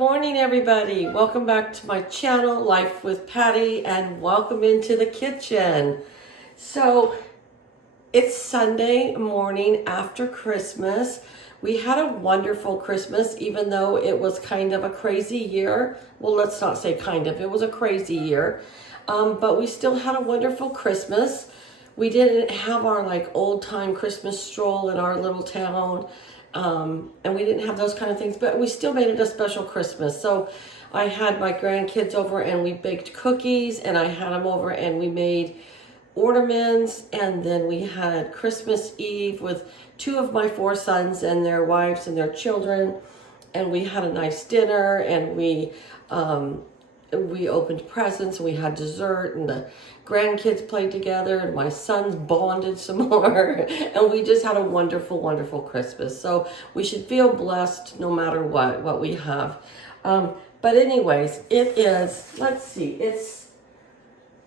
morning, everybody. Welcome back to my channel, Life with Patty, and welcome into the kitchen. So, it's Sunday morning after Christmas. We had a wonderful Christmas, even though it was kind of a crazy year. Well, let's not say kind of, it was a crazy year. But we still had a wonderful Christmas. We didn't have our old-time Christmas stroll in our little town. And we didn't have those kind of things, but we still made it a special Christmas. So I had my grandkids over and we baked cookies, and I had them over and we made ornaments, and then we had Christmas Eve with two of my four sons and their wives and their children, and we had a nice dinner, and we opened presents, and we had dessert, and the grandkids played together, and my sons bonded some more, and we just had a wonderful, wonderful Christmas. So we should feel blessed no matter what we have. But anyways, it is, let's see, it's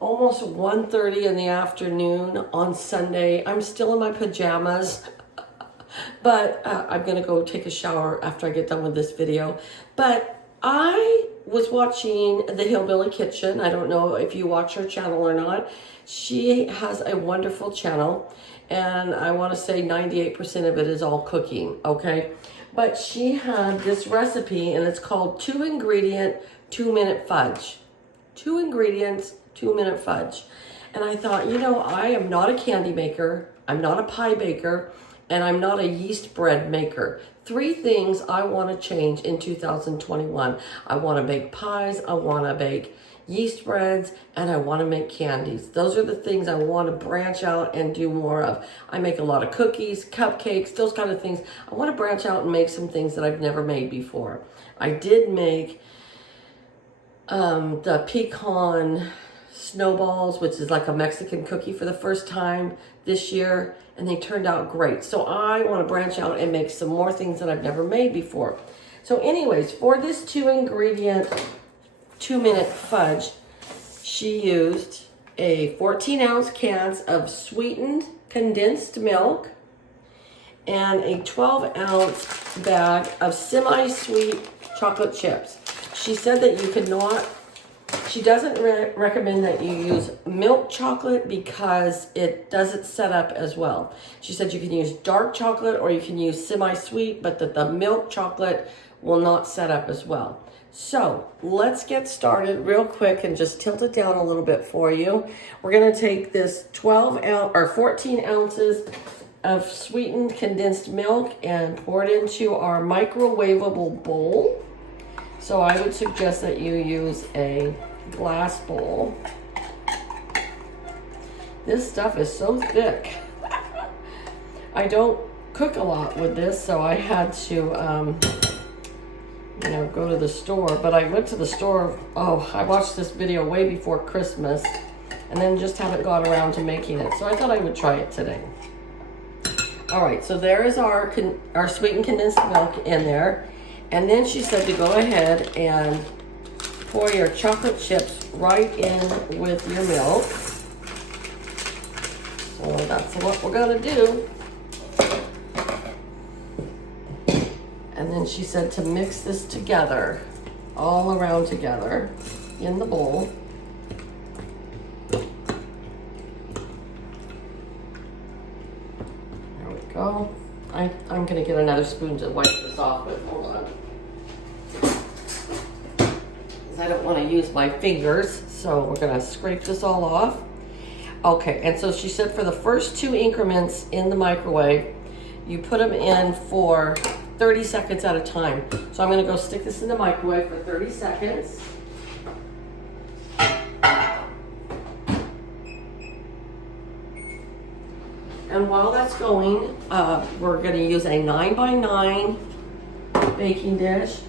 almost 1:30 in the afternoon on Sunday. I'm still in my pajamas, but I'm gonna go take a shower after I get done with this video. But I was watching the Hillbilly Kitchen. I don't know if you watch her channel or not. She has a wonderful channel, and I want to say 98% of it is all cooking, okay? But she had this recipe, and it's called 2-ingredient, 2-minute fudge. 2 ingredients, 2-minute fudge. And I thought, you know, I am not a candy maker, I'm not a pie baker, and I'm not a yeast bread maker. 3 things I want to change in 2021. I want to bake pies, I want to bake yeast breads, and I want to make candies. Those are the things I want to branch out and do more of. I make a lot of cookies, cupcakes, those kind of things. I want to branch out and make some things that I've never made before. I did make the pecan snowballs, which is like a Mexican cookie, for the first time this year, and they turned out great. So I want to branch out and make some more things that I've never made before. So anyways, for this 2-ingredient, 2-minute fudge, she used a 14-ounce cans of sweetened condensed milk and a 12-ounce bag of semi-sweet chocolate chips. She said that you could not, she doesn't recommend that you use milk chocolate because it doesn't set up as well. She said you can use dark chocolate or you can use semi-sweet, but that the milk chocolate will not set up as well. So let's get started real quick and just tilt it down a little bit for you. We're gonna take this 14 ounces of sweetened condensed milk and pour it into our microwavable bowl. So I would suggest that you use a glass bowl. This stuff is so thick. I don't cook a lot with this, so I had to go to the store. But I went to the store, I watched this video way before Christmas, and then just haven't got around to making it. So I thought I would try it today. All right, so there is our sweetened condensed milk in there. And then she said to go ahead and pour your chocolate chips right in with your milk. So that's what we're gonna do. And then she said to mix this together, all around together in the bowl. There we go. I'm gonna get another spoon to wipe this off with. Hold on. I don't want to use my fingers, so we're going to scrape this all off. Okay, and so she said for the first 2 increments in the microwave, you put them in for 30 seconds at a time. So I'm going to go stick this in the microwave for 30 seconds. And while that's going, we're going to use a 9x9 baking dish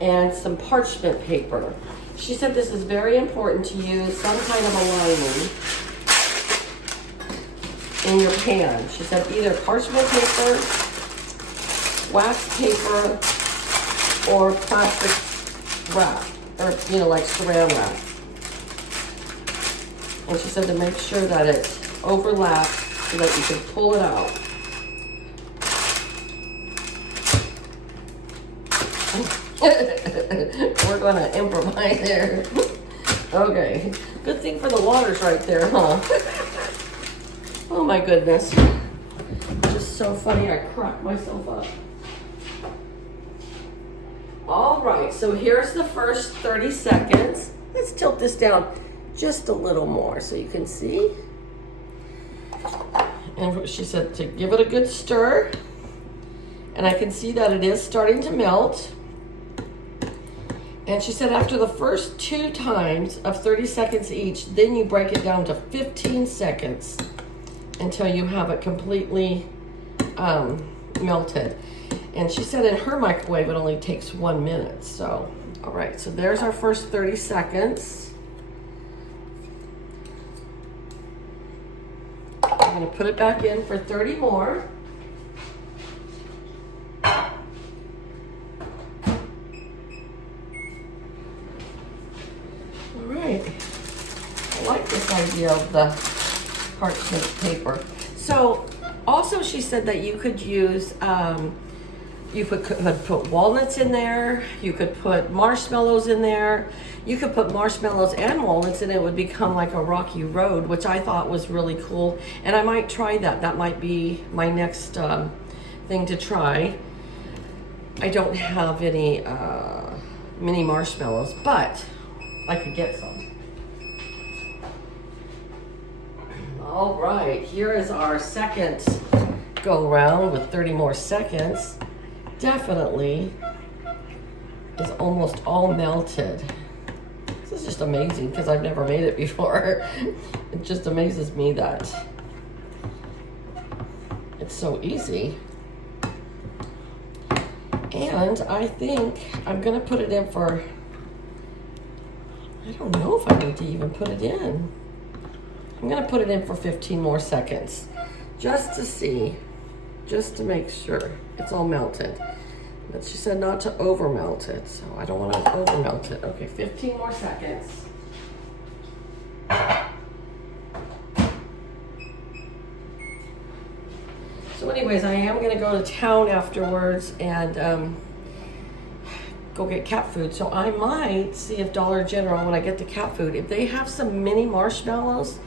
and some parchment paper. She said this is very important to use some kind of a lining in your pan. She said either parchment paper, wax paper, or plastic wrap, or like saran wrap. And she said to make sure that it overlaps so that you can pull it out. we're gonna improvise here. Okay, good thing for the water's right there, huh? Oh my goodness. Just so funny, I cracked myself up. All right, so here's the first 30 seconds. Let's tilt this down just a little more so you can see. And she said to give it a good stir. And I can see that it is starting to melt. And she said after the first 2 times of 30 seconds each, then you break it down to 15 seconds until you have it completely melted. And she said in her microwave, it only takes 1 minute. So, all right, so there's our first 30 seconds. I'm gonna put it back in for 30 more. All right, I like this idea of the parchment paper. So also she said that you could use, you could put walnuts in there, you could put marshmallows in there, you could put marshmallows and walnuts and it would become like a rocky road, which I thought was really cool. And I might try that. That might be my next thing to try. I don't have any mini marshmallows, but I could get some. All right, here is our second go round with 30 more seconds. Definitely is almost all melted. This is just amazing because I've never made it before. It just amazes me that it's so easy. And I think I'm gonna put it in for, I don't know if I need to even put it in. I'm gonna put it in for 15 more seconds just to see, just to make sure it's all melted. But she said not to over melt it, so I don't want to over melt it. Okay, 15 more seconds. So anyways, I am gonna go to town afterwards and go get cat food. So I might see if Dollar General, when I get the cat food, if they have some mini marshmallows.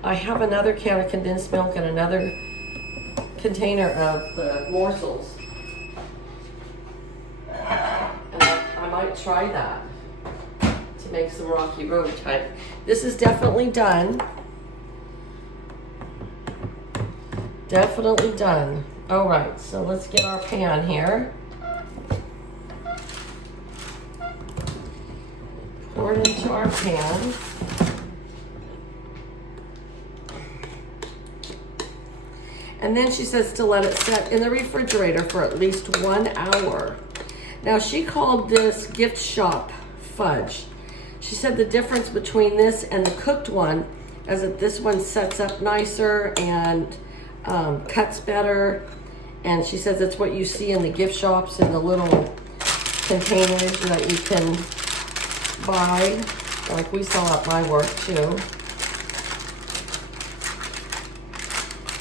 I have another can of condensed milk and another container of the morsels. And I might try that to make some rocky road type. This is definitely done. Definitely done. All right, so let's get our pan here. Pour it into our pan. And then she says to let it set in the refrigerator for at least 1 hour. Now she called this gift shop fudge. She said the difference between this and the cooked one is that this one sets up nicer and cuts better. And she says it's what you see in the gift shops in the little containers that you can buy, like we saw at my work too.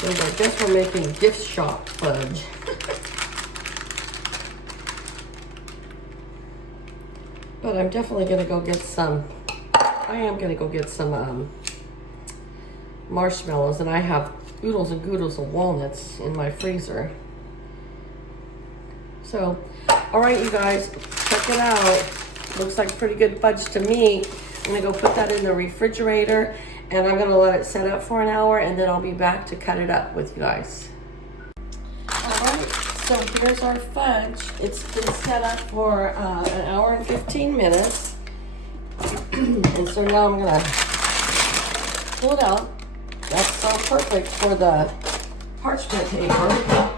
So I guess we're making gift shop fudge. But I'm definitely gonna go get some, I am gonna go get some marshmallows, and I have oodles and goodles of walnuts in my freezer. So, all right, you guys, check it out. Looks like pretty good fudge to me. I'm gonna go put that in the refrigerator, and I'm gonna let it set up for an hour, and then I'll be back to cut it up with you guys. All right, so here's our fudge. It's been set up for an hour and 15 minutes. And so now I'm gonna pull it out. That's so perfect for the parchment paper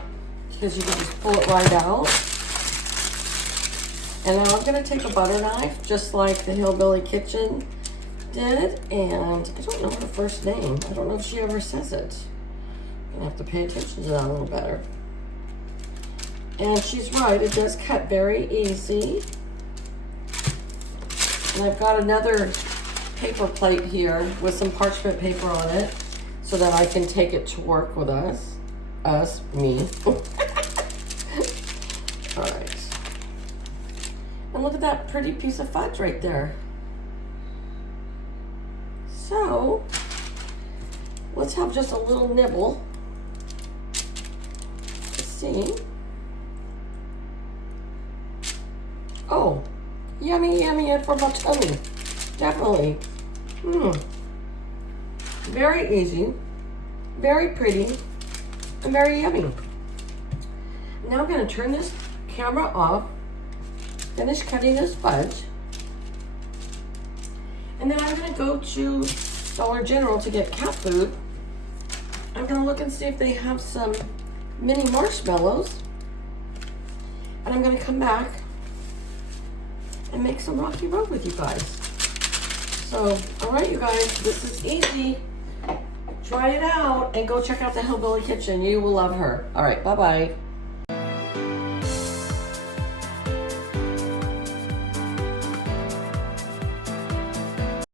because you can just pull it right out. And now I'm gonna take a butter knife, just like the Hillbilly Kitchen did, and I don't know her first name. I don't know if she ever says it. I'm gonna have to pay attention to that a little better. And she's right, it does cut very easy. And I've got another paper plate here with some parchment paper on it so that I can take it to work with me. All right. And And look at that pretty piece of fudge right there. So, let's have just a little nibble to see. Oh, yummy, yummy for my tummy. Definitely. Very easy, very pretty, and very yummy. Now I'm going to turn this camera off, finish cutting this fudge, and then I'm going to go to Dollar General to get cat food. I'm going to look and see if they have some mini marshmallows, and I'm going to come back and make some Rocky Road with you guys. So, all right, you guys, this is easy. Try it out and go check out the Hillbilly Kitchen. You will love her. All right, bye-bye.